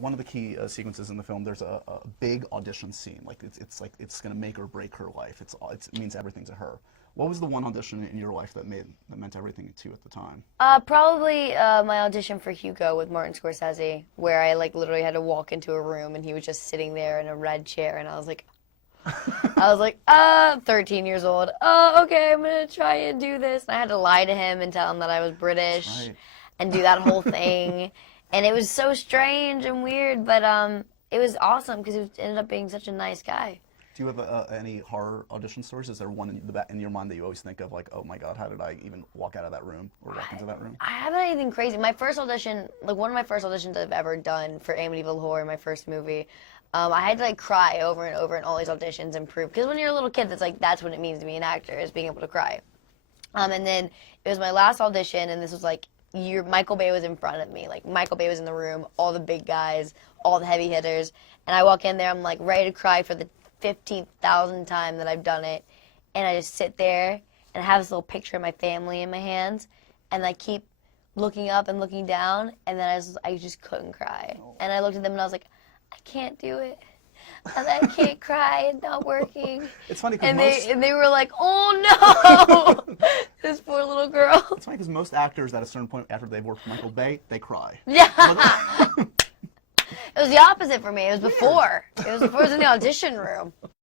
one of the key sequences in the film, there's a big audition scene. Like it's going to make or break her life. It means everything to her. What was the one audition in your life that meant everything to you at the time? Probably my audition for Hugo with Martin Scorsese, where I like literally had to walk into a room and he was just sitting there in a red chair, and I was like, 13 years old. Oh, okay, I'm gonna try and do this. And I had to lie to him and tell him that I was British, Right. and do that whole thing. And it was so strange and weird, but it was awesome because he ended up being such a nice guy. Do you have any horror audition stories? Is there one in your mind that you always think of, like, oh my God, how did I even walk out of that room or walk into that room? I haven't had anything crazy. My first audition, like one of my first auditions I've ever done for Amityville Horror, my first movie, I had to like cry over and over in all these auditions and prove, because when you're a little kid, that's what it means to be an actor, is being able to cry. And then it was my last audition, and this was like, Michael Bay was in front of me. Like, Michael Bay was in the room, all the big guys, all the heavy hitters, and I walk in there, I'm like ready to cry for the 15,000th time that I've done it, and I just sit there and have this little picture of my family in my hands, and I keep looking up and looking down, and then I just couldn't cry. And I looked at them and I was like, I can't do it. I can't cry. It's not working. It's funny because and they were like, oh no, this poor little girl. It's funny because most actors at a certain point after they've worked with Michael Bay, they cry. Yeah. It was the opposite for me. It was before. It was in the audition room.